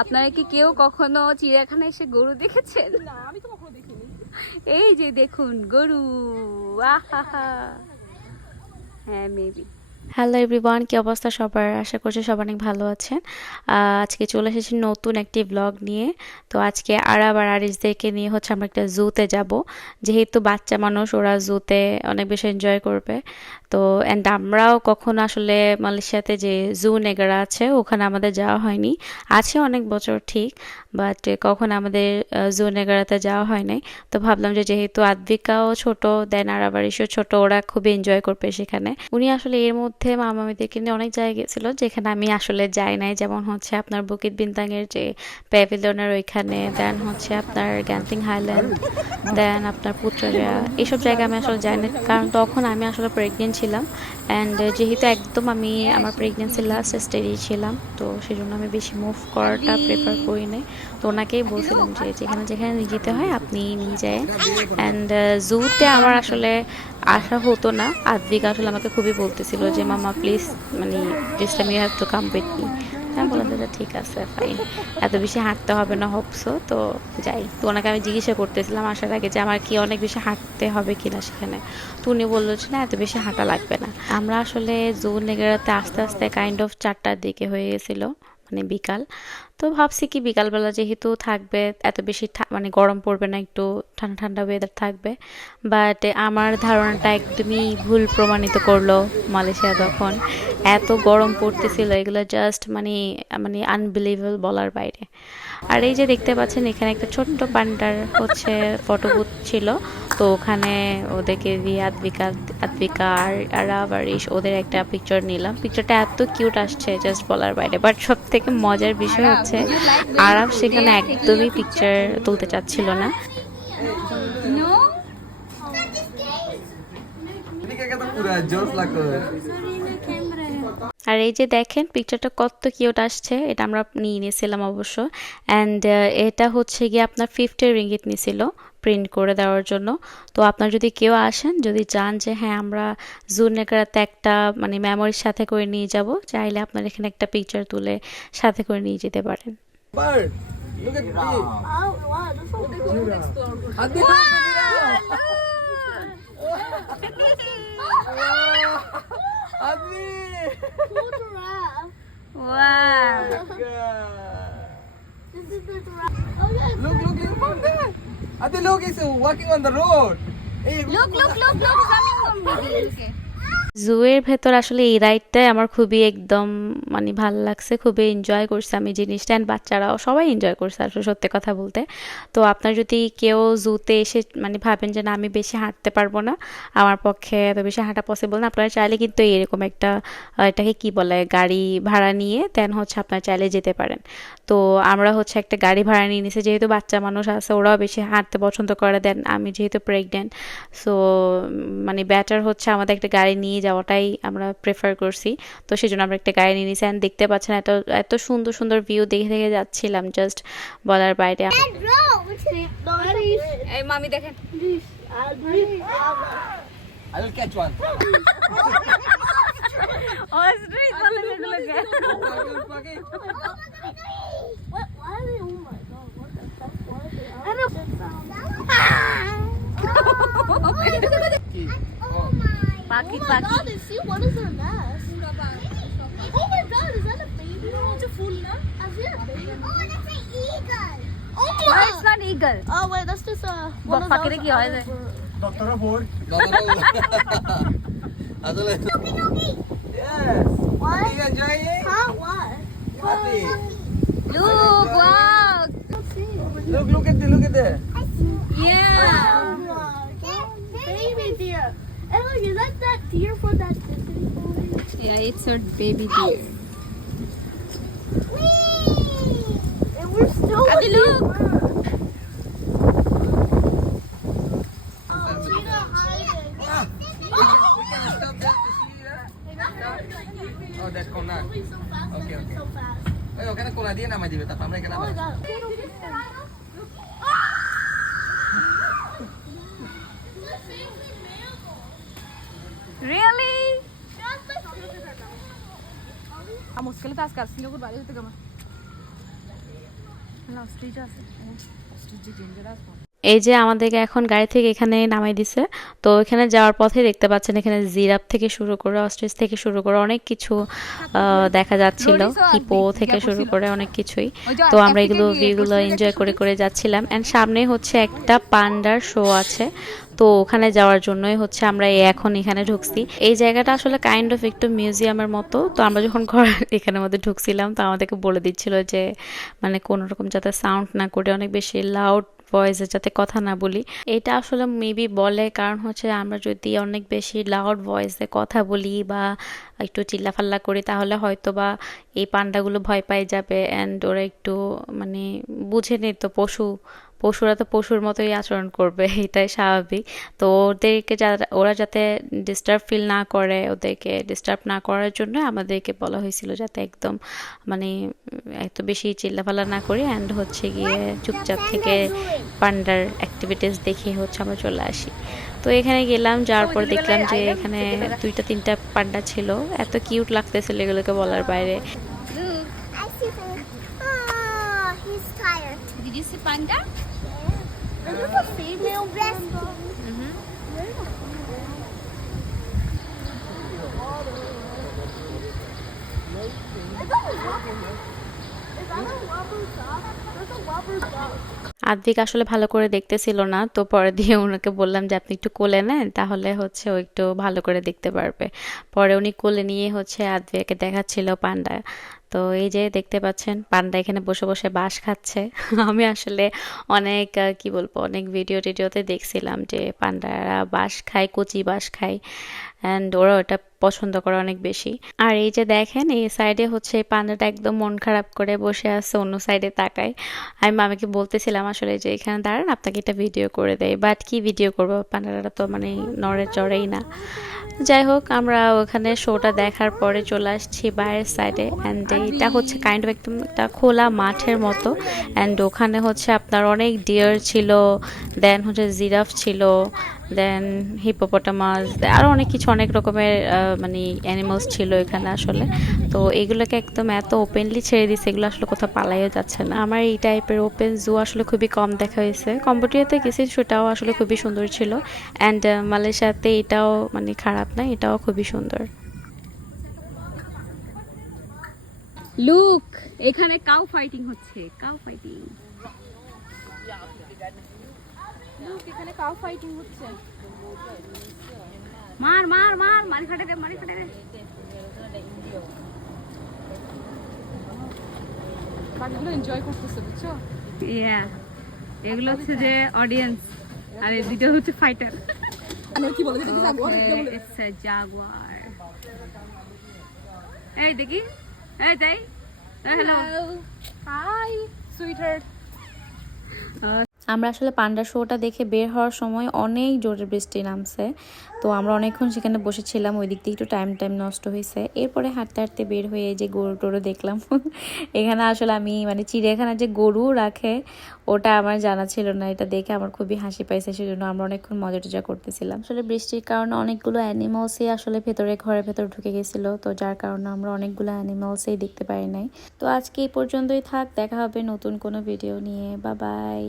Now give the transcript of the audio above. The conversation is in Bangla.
আপনারা কি কেউ কখনো চিড়িয়াখানায় এসে গরু দেখেছেন? না, আমি তো কখনো দেখিনি। এই যে দেখুন গরু, আহা, হ্যাঁ মেবি। হ্যালো এভরিওয়ান, কি অবস্থা সবার? আশা করছি সবাই অনেক ভালো আছেন। আজকে চলে এসেছি নতুন একটি ব্লগ নিয়ে। তো আজকে আরাব আর আরিসদেরকে নিয়ে হচ্ছে আমরা একটা জুতে যাব, যেহেতু বাচ্চা মানুষ, ওরা জুতে অনেক বেশি এনজয় করবে। তো অ্যান্ড আমরাও কখনো আসলে মালয়েশিয়াতে যে জু নেগারা আছে ওখানে আমাদের যাওয়া হয়নি, আছে অনেক বছর ঠিক, বাট কখন আমাদের জু নেগারাতে যাওয়া হয় নাই। তো ভাবলাম যে যেহেতু আদ্বিকাও ছোট, দেন আরাব আরিসও ছোট, ওরা খুবই এনজয় করবে সেখানে। উনি আসলে এর মধ্যে মামামিদেরকে নিয়ে অনেক জায়গায় গেছিল যেখানে আমি আসলে যাই নাই, যেমন হচ্ছে আপনার বুকিত বিন্তাংয়ের যে প্যাভিলিয়নের ওইখানে, দেন হচ্ছে আপনার গ্যান্টিং হাইল্যান্ড, দেন আপনার পুত্রালিয়া, এইসব জায়গায় আমি আসলে যাই না, কারণ তখন আমি আসলে প্রেগনেন্ট ছিলাম। অ্যান্ড যেহেতু একদম আমি আমার প্রেগনেন্সির লাস্ট স্টেজেই ছিলাম, তো সেই জন্য আমি বেশি মুভ করাটা প্রেফার করি নাই। তো ওনাকেই বলছিলাম যে যেখানে যেখানে নিয়ে যেতে হয় আপনি নিয়ে যায়। অ্যান্ড জুতে আমার আসলে আসা হতো না, আদ্বিক আসলে আমাকে খুবই বলতেছিল যে মামা প্লিজ, মানে this time you have to come with me. আমি বললাম যে ঠিক আছে ফাইন, এত বেশি হাঁটতে হবে না হোপসো, তো যাই। তো ওনাকে আমি জিজ্ঞাসা করতেছিলাম আসার আগে যে আমার কি অনেক বেশি হাঁটতে হবে কিনা সেখানে। তো উনি বললো যে না, এত বেশি হাঁটা লাগবে না। আমরা আসলে জু নেগেরাতে আস্তে আস্তে কাইন্ড অফ 4টার দিকে হয়ে গেছিলো, মানে বিকাল। তো ভাবছি কি বিকালবেলা যেহেতু থাকবে, এত বেশি মানে গরম পড়বে না, একটু ঠান্ডা ঠান্ডা ওয়েদার থাকবে। বাট আমার ধারণাটা একদমই ভুল প্রমাণিত করলো মালয়েশিয়া। তখন এত গরম পড়তেছিল, এগুলো জাস্ট মানে মানে আনবিলিভেবল বলার বাইরে। আর এই যে দেখতে পাচ্ছেন এখানে একটা ছোট্ট পান্ডার হচ্ছে ফটো বুথ ছিল, তো ওখানে ওদেরকে দিয়ে আদ্বিকা আর আরাব আর ওদের একটা পিকচার নিলাম। পিকচারটা এত কিউট আসছে জাস্ট বলার বাইরে। বাট সব থেকে মজার বিষয় হচ্ছে আরাব সেখানে একদমই পিকচার তুলতে চাচ্ছিল না। আর এই যে দেখেন পিকচারটা কত কিউট আসছে, এটা আমরা নিয়ে নিয়েছিলাম অবশ্য। অ্যান্ড এটা হচ্ছে গিয়ে আপনার 50 রিঙ্গিত নিয়েছিল প্রিন্ট করে দেওয়ার জন্য। তো আপনার যদি কেউ আসেন, যদি চান যে হ্যাঁ আমরা জুন নেকড়াতে একটা মানে মেমোরির সাথে করে নিয়ে যাব, চাইলে আপনার এখানে একটা পিকচার তুলে সাথে করে নিয়ে যেতে পারেন। Look at me. Oh, wow, this one they should explore. Adi, Adi. Cool giraffe. Wow. This is the giraffe. Oh, yeah. Look, you found that. Adi, look, he's walking on the road. Hey, Look, coming from here. জুয়ের ভেতর আসলে এই রাইডটাই আমার খুবই একদম মানে ভালো লাগছে, খুবই এনজয় করছে আমি জিনিসটা। অ্যান্ড বাচ্চারাও সবাই এনজয় করছে আসলে সত্যি কথা বলতে। তো আপনার যদি কেউ জুতে এসে মানে ভাবেন যে না আমি বেশি হাঁটতে পারবো না, আমার পক্ষে এত বেশি হাঁটা পসিবল না, আপনারা চাইলে কিন্তু এরকম একটা এটাকে কি বলে গাড়ি ভাড়া নিয়ে দেন হচ্ছে আপনারা চাইলে যেতে পারেন। তো আমরা হচ্ছে একটা গাড়ি ভাড়া নিয়ে নিছি, যেহেতু বাচ্চা মানুষ আছে ওরাও বেশি হাঁটতে পছন্দ করে, দেন আমি যেহেতু প্রেগনেন্ট, সো মানে ব্যাটার হচ্ছে আমাদের একটা গাড়ি নিয়ে যাওয়াটাই আমরা প্রেফার করছি। তো সেই জন্য আমরা একটা গাড়ি নিয়ে নিয়েছি। অ্যান্ড দেখতে পাচ্ছেন এত এত সুন্দর সুন্দর ভিউ দেখে দেখে যাচ্ছিলাম, জাস্ট বলার বাইরে। এই মামি দেখেন, I will catch one. Ostrich বলে এগুলোকে। What? Why are they? Oh my god! What the fuck? What? And a পাখি oh my god! They see what is their nest? Oh my god! Is that a baby? No, it's a fool, na? I see a baby. Oh, that's an eagle. Oh No, my! it's not eagle. Oh wait, that's just a. one of পাখিরে those কি হয় other যায়? birds. Doctor of Ford. Yes. What? Are you enjoying? Huh? What? Adi. Look, wow. Let's see. Look at there. Yeah. Baby deer. Hey, look, is that deer for that Disney movie? Yeah, it's our baby deer. And we're still Adi, with look. these birds. Oh, cheetah hiding. We can stop there to see that. Oh, that's Kona. Moving so fast. Okay, like, okay. So fast. Ay, okay na Kona dia nama dia tapi mereka Oh my nama. god. Really? মুশকিল তো আজকাল সিঙ্গাপুর বাড়ি হতে গেমা এই যে আমাদেরকে এখন গাড়ি থেকে এখানে নামাই দিছে। তো এখানে যাওয়ার পথে দেখতে পাচ্ছেন এখানে জিরাফ থেকে শুরু করে অস্ট্রিচ থেকে শুরু করে অনেক কিছু দেখা যাচ্ছিল, হিপো থেকে শুরু করে অনেক কিছুই। তো আমরা ভিউগুলো এনজয় করে করে যাচ্ছিলাম। অ্যান্ড সামনে হচ্ছে একটা পান্ডার শো আছে, তো ওখানে যাওয়ার জন্যই হচ্ছে আমরা এখন এখানে ঢুকছি। এই জায়গাটা আসলে কাইন্ড অফ একটু মিউজিয়ামের মতো। তো আমরা যখন ঘর এখানের মধ্যে ঢুকছিলাম তো আমাদেরকে বলে দিচ্ছিল যে মানে কোনো রকম যাতে সাউন্ড না করে, অনেক বেশি লাউড ভয়েসে যাতে কথা না বলি। এটা আসলে মেবি বলে কারণ হচ্ছে আমরা যদি অনেক বেশি লাউড ভয়েসে কথা বলি বা একটু চিল্লাফাল্লা করি তাহলে হয়তো বা এই পান্ডাগুলো ভয় পাই যাবে, অ্যান্ড ওরা একটু মানে বুঝে নেই তো পশুরা তো পশুর মতোই আচরণ করবে, এটাই স্বাভাবিক। তো ওরা যাতে ডিস্টার্ব ফিল না করে, ওদেরকে ডিস্টার্ব না করার জন্য আমাদেরকে বলা হয়েছিল যাতে একদম মানে এত বেশি চিল্লাফাল্লা না করি, অ্যান্ড হচ্ছে গিয়ে চুপচাপ থেকে পান্ডার অ্যাক্টিভিটিস দেখে হচ্ছে আমরা চলে আসি। তো এখানে গেলাম, যাওয়ার পর দেখলাম যে এখানে 2-3টা পান্ডা ছিল, এত কিউট লাগতেছিল এগুলোকে বলার বাইরে। I see them. Oh, he's tired. Did you see panda? Is this a female panda? আদ্বিক আসলে ভালো করে দেখতেছিল না, তো পরে দিয়ে ওনাকে বললাম যে আপনি একটু কোলে নেন, তাহলে হচ্ছে ও একটু ভালো করে দেখতে পারবে। পরে উনি কোলে নিয়ে হচ্ছে আদ্বিককে দেখাচ্ছিল পান্ডা। তো এই যে দেখতে পাচ্ছেন পান্ডা এখানে বসে বসে বাঁশ খাচ্ছে। আমি আসলে অনেক কি বলবো, অনেক টিডিওতে দেখছিলাম যে পান্ডারা বাঁশ খায়, কচি বাঁশ খায়, অ্যান্ড ওরা ওটা পছন্দ করে অনেক বেশি। আর এই যে দেখেন এই সাইডে হচ্ছে এই পান্ডাটা একদম মন খারাপ করে বসে আছে, অন্য সাইডে তাকায়। আমি মামিকে বলতেছিলাম আসলে যে এখানে দাঁড়ান আপনাকে এটা ভিডিও করে দেয়, বাট কি ভিডিও করবো, পান্ডাটা তো মানে নড়ে চড়েই না। যাই হোক, আমরা ওখানে শোটা দেখার পরে চলে আসছি বাইরের সাইডে, অ্যান্ড এটা হচ্ছে কাইন্ড অফ একদম একটা খোলা মাঠের মতো, অ্যান্ড ওখানে হচ্ছে আপনার অনেক ডিয়ার ছিল, দেন হচ্ছে জিরাফ ছিল, দেন হিপোপটামাস, আরও অনেক কিছু, অনেক রকমের মানে অ্যানিমালস ছিল এখানে আসলে। তো এগুলোকে একদম এত ওপেনলি ছেড়ে দিচ্ছে, এগুলো আসলে কোথাও পালাইও যাচ্ছে না। আমার এই টাইপের ওপেন জু আসলে খুবই কম দেখা হয়েছে। কম্বোডিয়াতে গেছি, সেটাও আসলে খুবই সুন্দর ছিল, অ্যান্ড মালয়েশিয়াতে এটাও মানে খারাপ না, এটাও খুবই সুন্দর। লুক, এখানে কাউ ফাইটিং হচ্ছে, কাউ ফাইটিং। লুক, এখানে কাউ ফাইটিং হচ্ছে। মার মার মার, মারি ফাটে দে, মারি ফাটে দে। বাকিগুলো এনজয় করতেছে, বুঝছো? ইয়া, এগুলো হচ্ছে যে অডিয়েন্স, আর এই দুটো হচ্ছে ফাইটার। আমি কি বলে দেখি যাবো ইটস আ জাগুয়ার। এই দেখি, এই তাই, হ্যালো, হাই সুইটহার্ট। আমরা আসলে পান্ডা শোটা দেখে বের হওয়ার সময় অনেক জোরে বৃষ্টি নামছে, তো আমরা অনেকক্ষণ সেখানে বসেছিলাম, ওই দিক দিয়ে একটু টাইম নষ্ট হয়েছে। এরপরে হাঁটতে হাঁটতে বের হয়ে যে গরু টরু দেখলাম। এখানে আসলে আমি মানে চিড়িয়াখানার যে গরু রাখে ওটা আমার জানা ছিল না, এটা দেখে আমার খুবই হাসি পাইছে, সেজন্য আমরা অনেকক্ষণ মজা টজা করতেছিলাম। আসলে বৃষ্টির কারণে অনেকগুলো অ্যানিমালসই আসলে ঘরের ভেতর ঢুকে গেছিল, তো যার কারণে আমরা অনেকগুলো অ্যানিমালসই দেখতে পারি নাই। তো আজকে এই পর্যন্তই থাক, দেখা হবে নতুন কোনো ভিডিও নিয়ে। Bye bye.